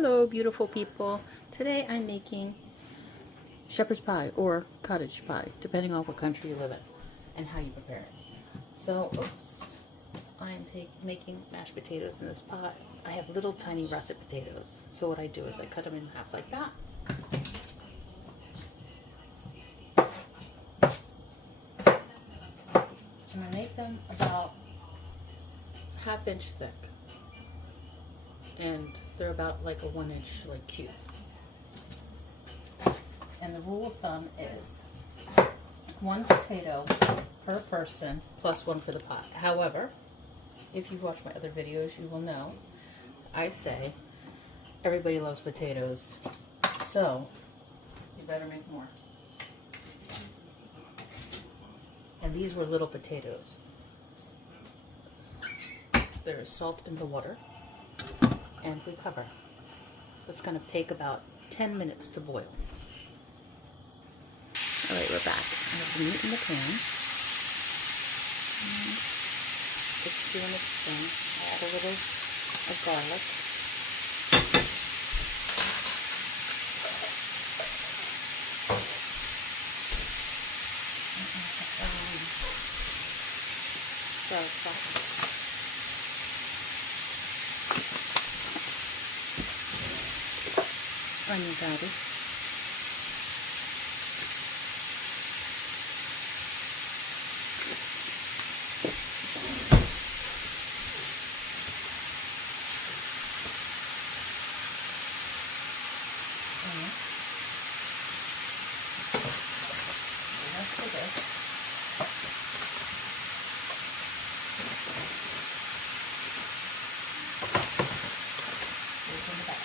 Hello beautiful people. Today I'm making shepherd's pie or cottage pie, depending on what country you live in and how you prepare it. So, I'm making mashed potatoes in this pot. I have little tiny russet potatoes. So what I do is I cut them in half like that. And I make them about ½ inch thick. And they're about like a 1-inch cube. And the rule of thumb is 1 potato per person plus 1 for the pot. However, if you've watched my other videos, you will know I say everybody loves potatoes, so you better make more. And these were little potatoes. There is salt in the water, and we cover. It's going to take about 10 minutes to boil. Alright, we're back. I have the meat in the pan. Just doing its thing. I add a little of garlic. Garlic sauce. Onion powder. For this. In the bag.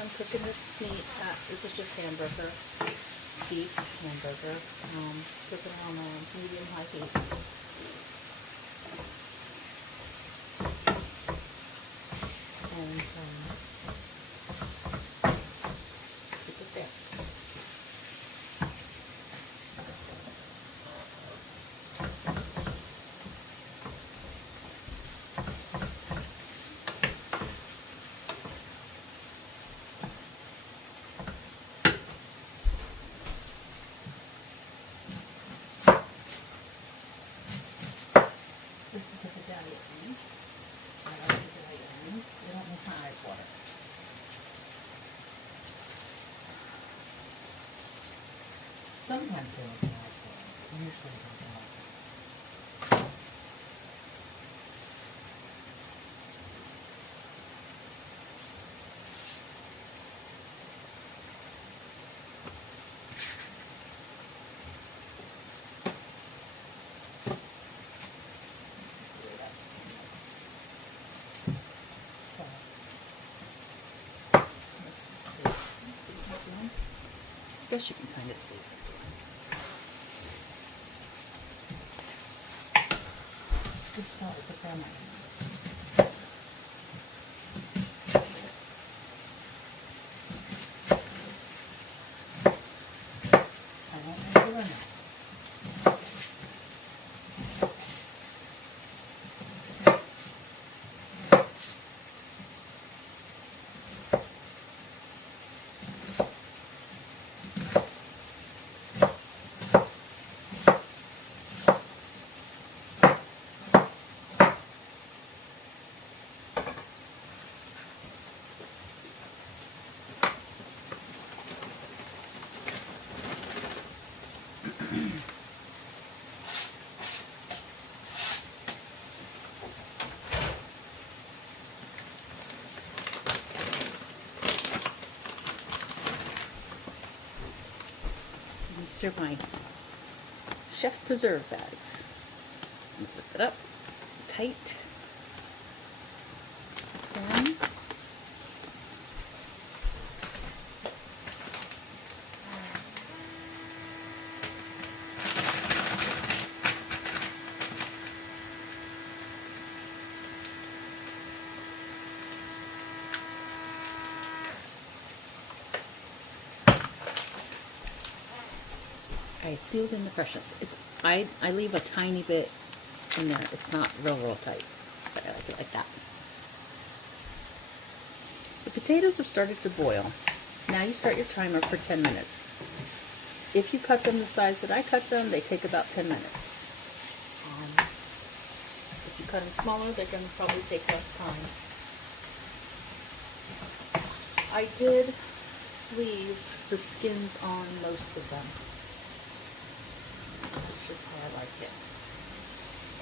I'm cooking this meat. This is just hamburger, beef hamburger. Cooking on a medium-high heat. And keep it there. This is a medallion. I like medallions. They don't make my eyes water. Sometimes they make my eyes water. Usually they don't. I guess you can kind of see. Just salt with the brown onion. I won't make it run out. These are my chef preserve bags. Let's zip it up tight. Then I sealed in the freshness. I leave a tiny bit in there. It's not real tight, but I like it like that. The potatoes have started to boil. Now you start your timer for 10 minutes. If you cut them the size that I cut them, they take about 10 minutes. If you cut them smaller, they're going to probably take less time. I did leave the skins on most of them. That's just how I like it.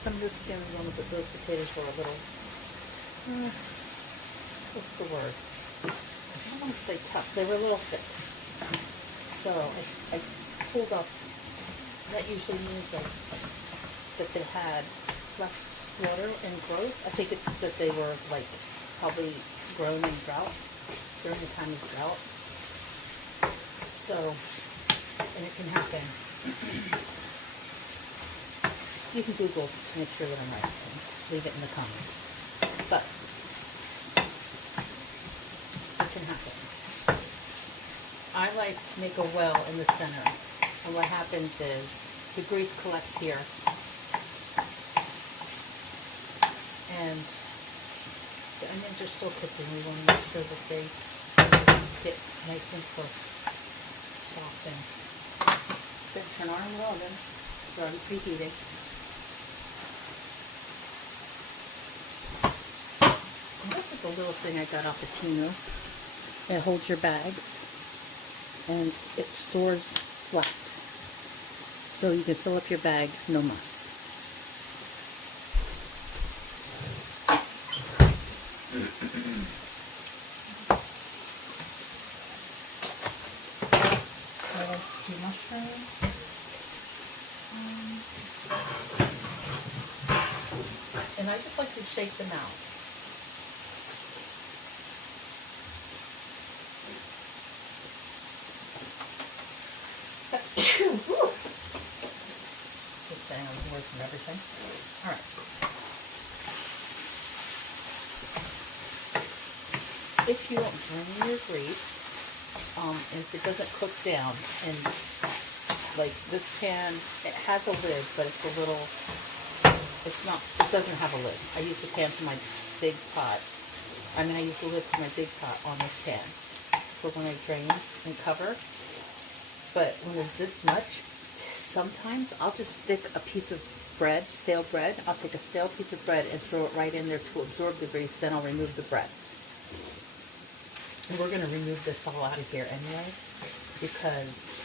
Some of the skins on those potatoes were a little, what's the word? I don't want to say tough. They were a little thick. So I pulled off. That usually means that they had less water and growth. I think it's that they were like probably grown in drought, during the time of drought. So, and it can happen. You can Google to make sure that I'm right, and leave it in the comments. But it can happen. I like to make a well in the center, and what happens is the grease collects here, and the onions are still cooking. We want to make sure that they get nice and cooked, softened. Then turn on the oven. It's already preheated. And this is a little thing I got off of Temu. It holds your bags, and it stores flat, so you can fill up your bag, no muss. I like to do mushrooms. And I just like to shake them out. Good thing I was away from everything. Alright. If you don't drain your grease, and if it doesn't cook down, and like this pan, it has a lid, but it's a little, it doesn't have a lid. I use the pan for my big pot. I use the lid for my big pot on this pan for when I drain and cover. But when there's this much, sometimes I'll just stick a piece of bread, stale bread. I'll take a stale piece of bread and throw it right in there to absorb the grease, then I'll remove the bread. And we're going to remove this all out of here anyway, because,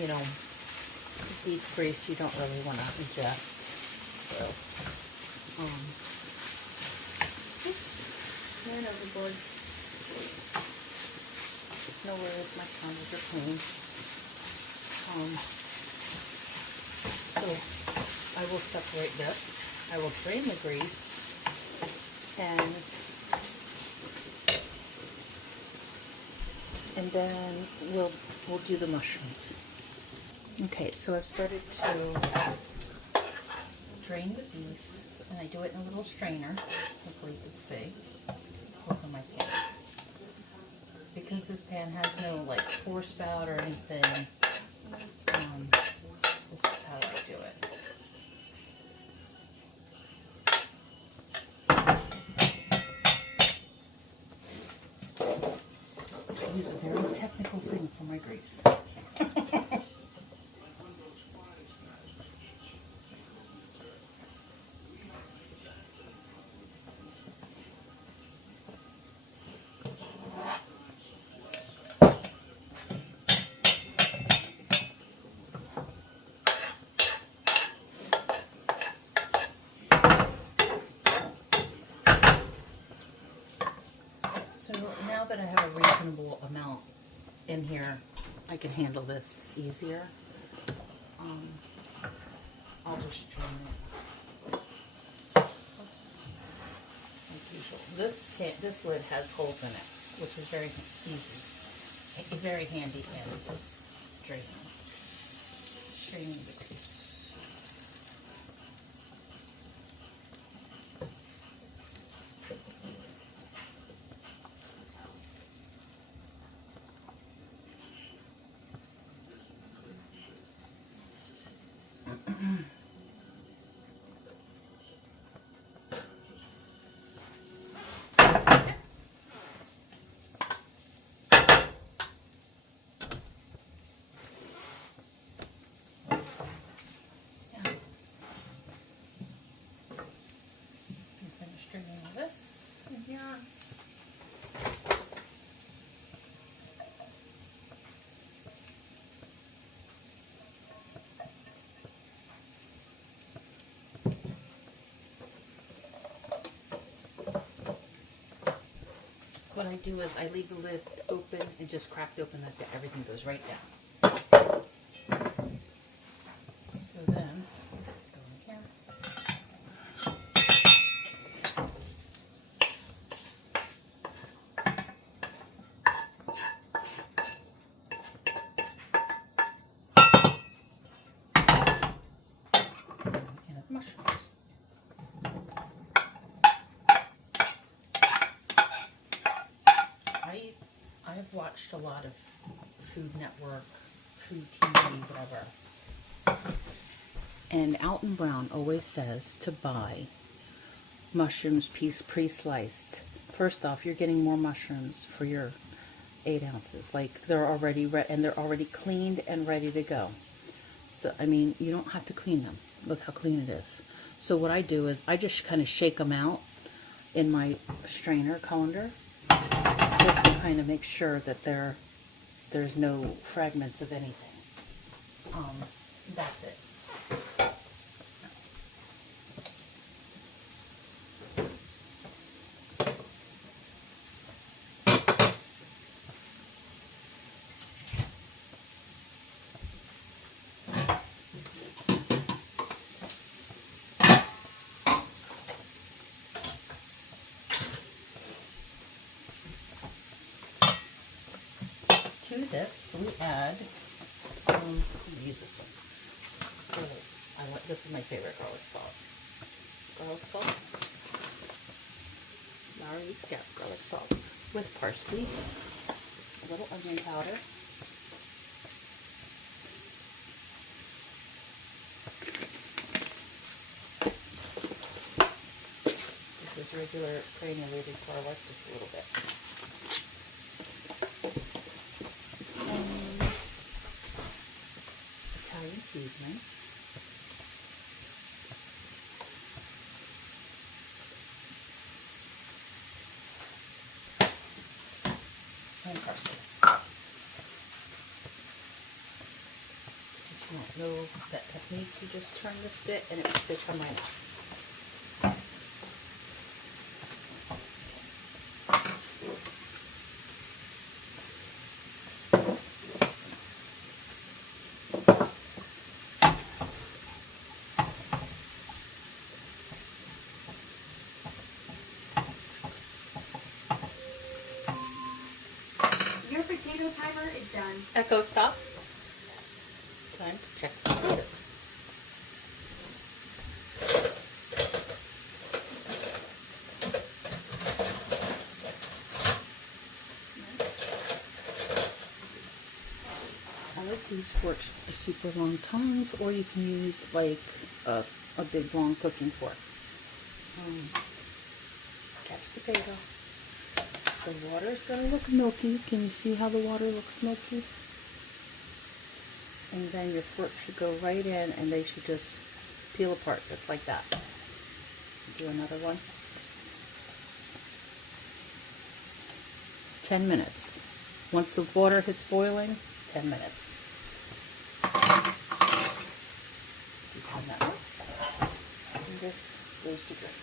you know, beef grease you don't really want to ingest. So, oops, ran overboard. No worries, my counters are clean. So, I will separate this. I will drain the grease, and then we'll do the mushrooms. Okay, so I've started to drain the beef, and I do it in a little strainer. Hopefully you can see. Over my pan. Because this pan has no like pour spout or anything, this is how I do it. I use a very technical thing for my grease. So now that I have a reasonable amount in here, I can handle this easier. I'll just drain it. Oops. Like usual. This lid has holes in it, which is very easy, very handy in straining the grease. What I do is I leave the lid open and just cracked open that everything goes right down. So then, let's go in here. And have mushrooms. I've watched a lot of Food Network, Food TV, whatever. And Alton Brown always says to buy mushrooms pre-sliced. First off, you're getting more mushrooms for your 8 ounces. Like they're already and they're already cleaned and ready to go. So I mean, you don't have to clean them. Look how clean it is. So what I do is I just kind of shake them out in my strainer colander, just to kind of make sure that there's no fragments of anything. That's it. To this, we add, use this one. This is my favorite garlic salt. Garlic salt, Lowry Scap garlic salt with parsley, a little onion powder, this is regular granulated garlic, just a little bit. Italian seasoning, and parsley. If you don't know that technique, you just turn this bit and they come right out. Your potato timer is done. Echo stop. Time to check the potatoes. I like these forks with the super long tongs, or you can use like a big long cooking fork. Catch potato. The water is going to look milky. Can you see how the water looks milky? And then your fork should go right in and they should just peel apart just like that. Do another one. 10 minutes. Once the water hits boiling, 10 minutes. You turn that off. And this goes to drink.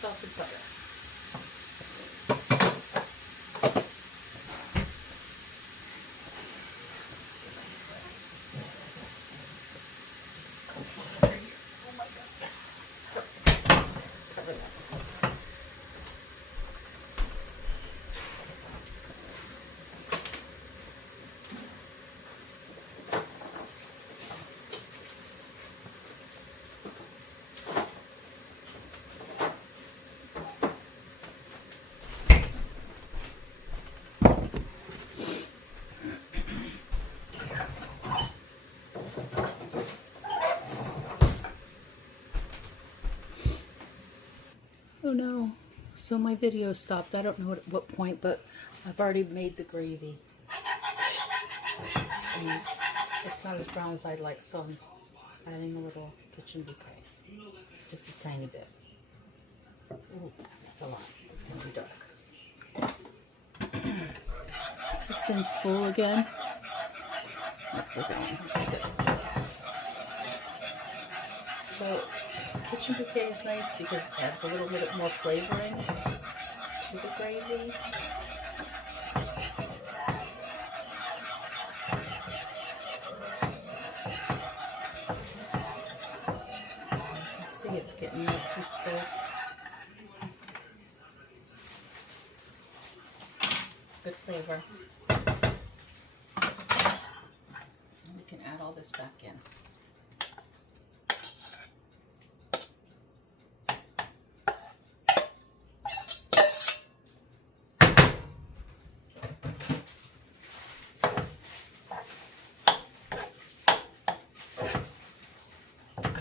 salted butter. Oh no, so my video stopped. I don't know at what point, but I've already made the gravy. And it's not as brown as I'd like, so I'm adding a little kitchen bouquet. Just a tiny bit. Ooh, that's a lot. It's going to be dark. Is this thing full again? We're going. So, kitchen bouquet is nice because it adds a little bit more flavoring to the gravy. You can see it's getting nicely thick. Good flavor. And we can add all this back in.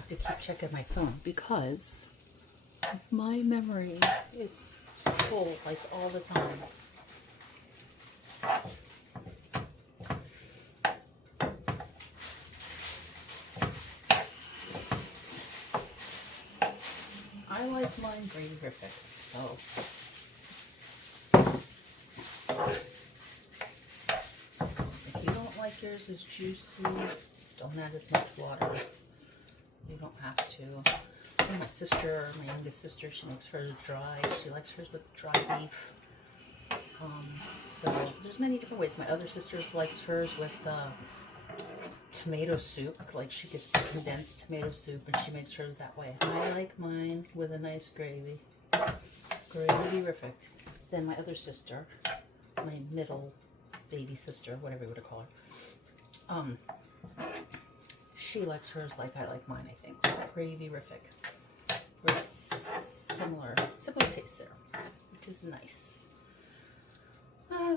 To keep checking my phone because my memory is full like all the time. I like mine gravy-rific, so if you don't like yours as juicy, don't add as much water. You don't have to. And my sister, my youngest sister, she makes hers dry. She likes hers with dry beef. So there's many different ways. My other sister likes hers with tomato soup. Like she gets the condensed tomato soup and she makes hers that way. I like mine with a nice gravy. Gravy-rific. Then my other sister, my middle baby sister, whatever you want to call her, she likes hers like I like mine, I think. Gravy-rific. With similar taste there, which is nice.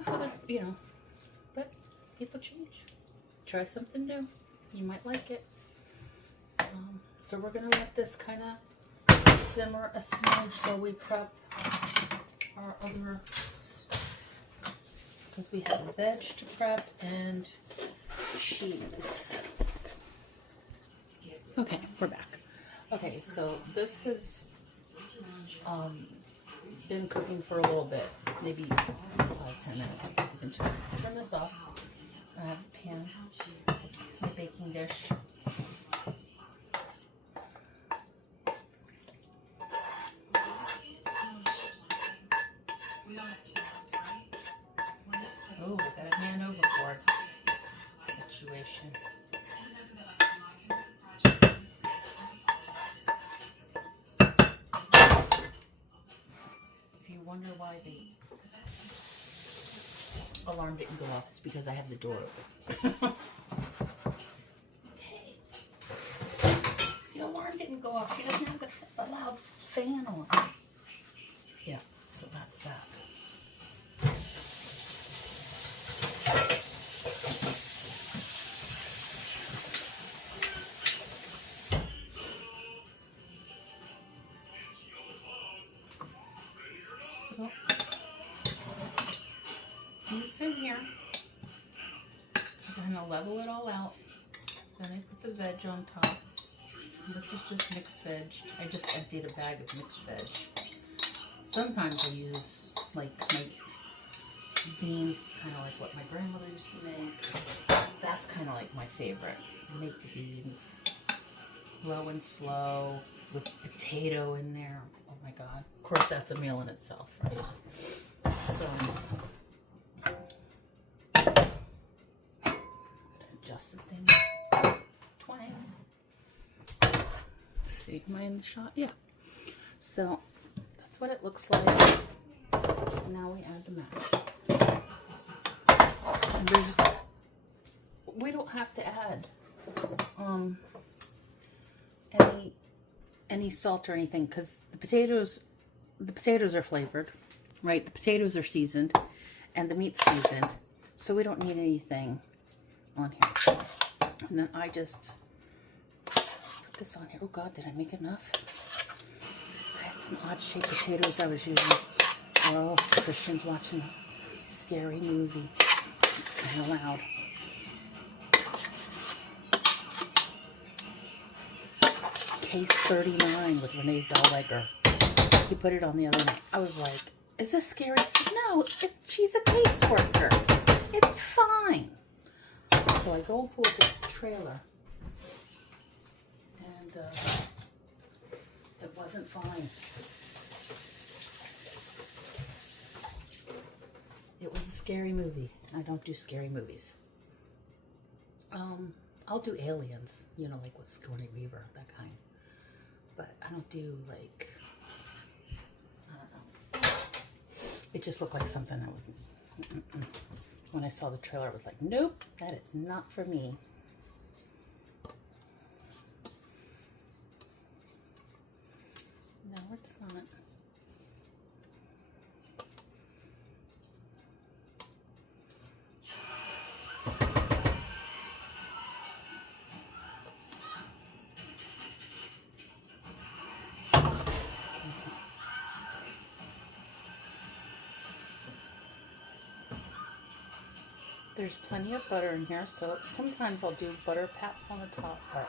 Other, you know, but people change. Try something new. You might like it. So we're gonna let this kind of simmer a smidge while we prep our other stuff. Because we have veg to prep and cheese. Okay, we're back. Okay, so this has been cooking for a little bit, maybe 5-10 minutes. We can turn this off. I have a pan, a baking dish. Oh, we got a man overboard situation. Wonder why the alarm didn't go off. It's because I have the door open. Hey, the alarm didn't go off. She doesn't have the loud fan on. Yeah, so that's that. So, it's in here. I'm gonna level it all out. Then I put the veg on top. And this is just mixed veg. I just emptied a bag of mixed veg. Sometimes I use like beans, kind of like what my grandmother used to make. That's kind of like my favorite. Make the beans low and slow with potato in there. Oh my my God. Of course, that's a meal in itself, right? So, adjust the thing. Twang. See, am I in the shot? Yeah. So, that's what it looks like. Now we add the mash. And we don't have to add any salt or anything, because the potatoes are flavored, right? The potatoes are seasoned and the meat's seasoned, so we don't need anything on here. And then I just put this on here. Oh God, did I make enough? I had some odd shaped potatoes I was using. Oh, Christian's watching a scary movie. It's kind of loud. Case 39 with Renee Zellweger. He put it on the other night. I was like, is this scary? He said, no, she's a caseworker. It's fine. So I go and pull the trailer. And it wasn't fine. It was a scary movie. I don't do scary movies. I'll do aliens, you know, like with Sigourney Weaver, that kind. But I don't do, like, I don't know. It just looked like something I would, when I saw the trailer, I was like, nope, that is not for me. No, it's not. There's plenty of butter in here, so sometimes I'll do butter pats on the top, but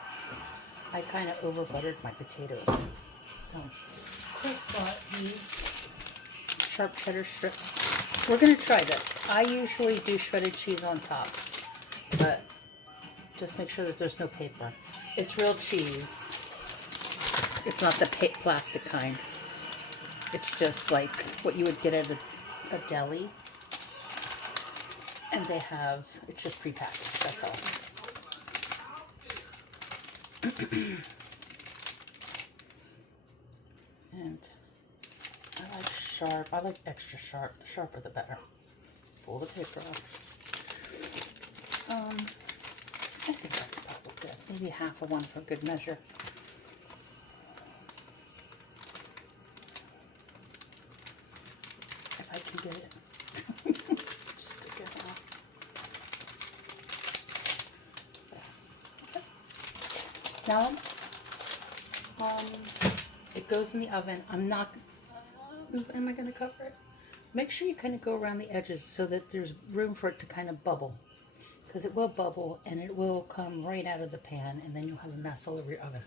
I kind of over buttered my potatoes. So Chris bought these sharp cheddar strips. We're going to try this. I usually do shredded cheese on top, but just make sure that there's no paper. It's real cheese. It's not the plastic kind. It's just like what you would get at a deli. And they have, it's just prepackaged, that's all. And I like sharp, I like extra sharp. The sharper the better. Pull the paper off. I think that's probably good. Maybe half of one for good measure. If I can get it. Stick it out. Now, it goes in the oven. I'm not, am I going to cover it? Make sure you kind of go around the edges so that there's room for it to kind of bubble. Because it will bubble and it will come right out of the pan, and then you'll have a mess all over your oven.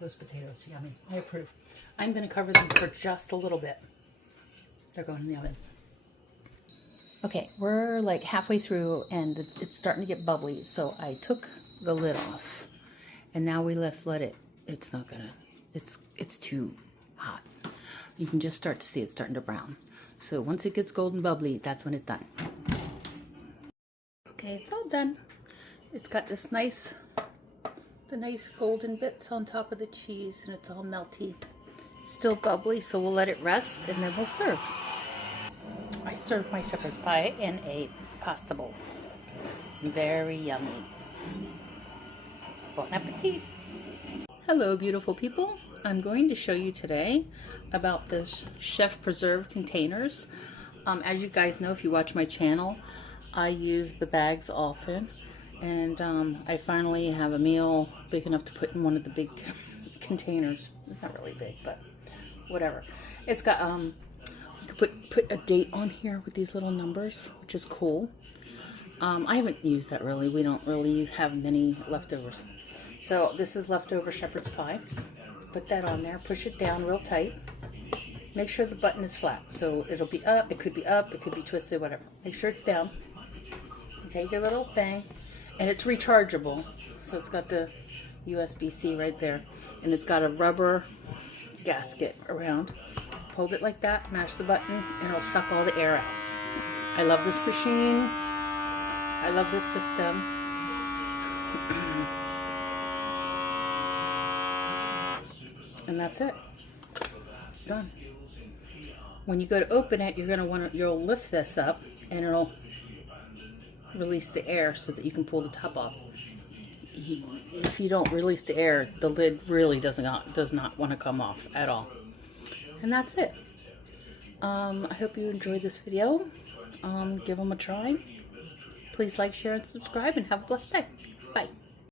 Those potatoes, yummy. I approve. I'm going to cover them for just a little bit. They're going in the oven. Okay, we're like halfway through and it's starting to get bubbly, so I took the lid off. And now we let it, it's not gonna, it's too hot. You can just start to see it starting to brown. So once it gets golden bubbly, that's when it's done. Okay, it's all done. It's got this nice, the nice golden bits on top of the cheese, and it's all melty. It's still bubbly, so we'll let it rest and then we'll serve. I served my shepherd's pie in a pasta bowl. Very yummy. Bon appetit. Hello, beautiful people. I'm going to show you today about this chef preserve containers. As you guys know, if you watch my channel, I use the bags often, and I finally have a meal big enough to put in one of the big containers. It's not really big, but whatever. It's got you can put a date on here with these little numbers, which is cool. I haven't used that really. We don't really have many leftovers. So this is leftover shepherd's pie. Put that on there. Push it down real tight. Make sure the button is flat. So it'll be up. It could be up. It could be twisted. Whatever. Make sure it's down. You take your little thing, and it's rechargeable. So it's got the USB-C right there, and it's got a rubber gasket around. Hold it like that, mash the button, and it'll suck all the air out. I love this machine. I love this system. And that's it. Done. When you go to open it, you'll lift this up and it'll release the air so that you can pull the top off. If you don't release the air, the lid really does not want to come off at all. And that's it. I hope you enjoyed this video. Give them a try. Please like, share, and subscribe, and have a blessed day. Bye.